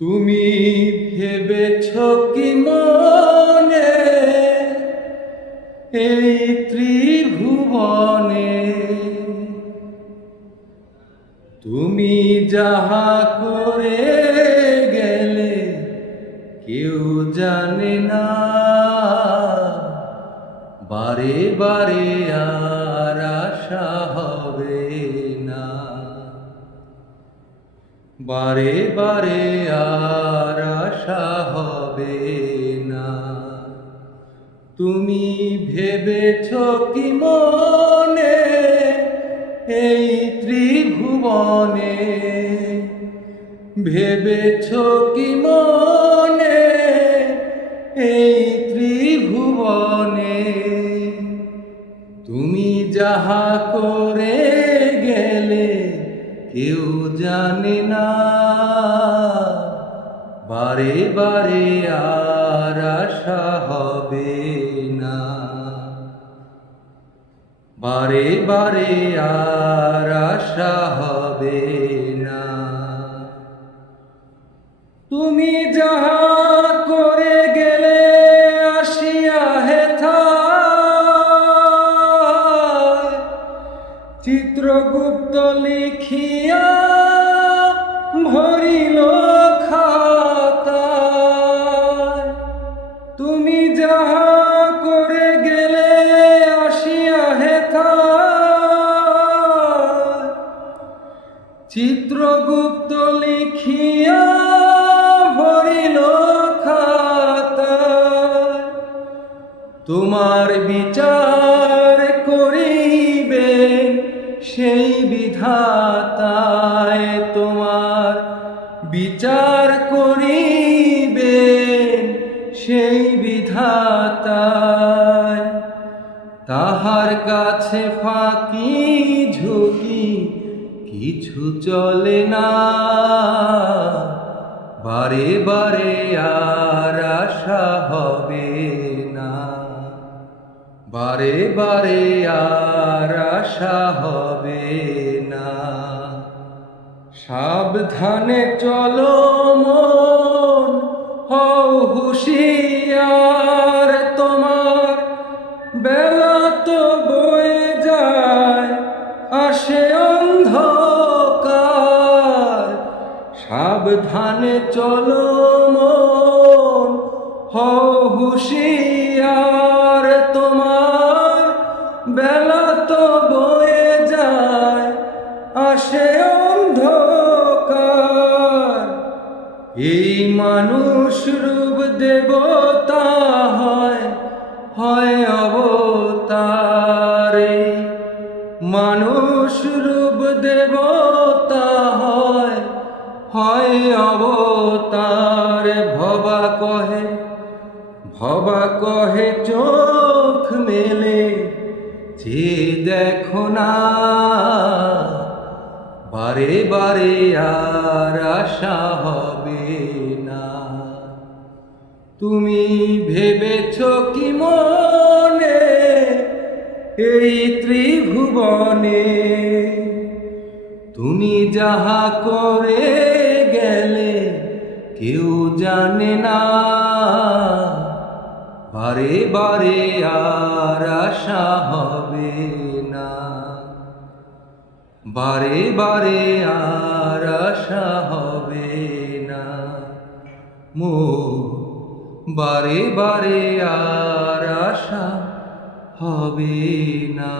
তুমি ভেবেছ কি মনে এই ত্রিভুবনে তুমি যাহা করে গেলে কেউ জানে না, বারে বারে আর আশা হবে না, বারে বারে আর আশা হবে না। তুমি ভেবেছ কি মনে এই ত্রিভুবনে, ভেবেছ কি মনে এই ত্রিভুবনে তুমি যাহা করে গেলে কেউ জানে না, বারে বারে আর আশা হবে না, বারে বারে আর আশা হবে না। তুমি যাহা করে গেলে আসিয়া হেথায় চিত্রগুপ্ত লিখিয়া ভরিল খাতায়। তুমি যাহা করে গেলে আসিয়া হেথায় চিত্রগুপ্ত লিখিয়া ভরিল খাতায়। তোমার বিচার করিবেন সেই বিধাতায়, তোমার বিচার করিবেন সেই বিধাতায়। তাহার কাছে ফাঁকি ঝুঁকি কিছু চলে না, বারে বারে আর আশা হবে না, বারে বারে আর আশা হবে না। সাবধানে চলো মন, হও হুঁশিয়ার, তোমার বেলা তো বয়ে যায় আসে অন্ধকার। সাবধানে চলো মন, হও হুঁশিয়ার, তোমার বেলা তো বয়ে যায় আসে অন্ধকার। এই মানুষ রূপ দেবতা হয়, হয় অবতার। এই মানুষ রূপ দেবতা হয়, হয় অবতার। ভবা কহে চোখ মেলে যে দেখো না, বারে বারে আর আশা হবে না। তুমি ভেবেছ কি মনে এই ত্রিভুবনে, তুমি যাহা করে গেলে কেউ জানে না, বারে বারে আর আশা হবে না, বারে বারে আর আশা হবে না। বারে বারে আর আশা হবে না।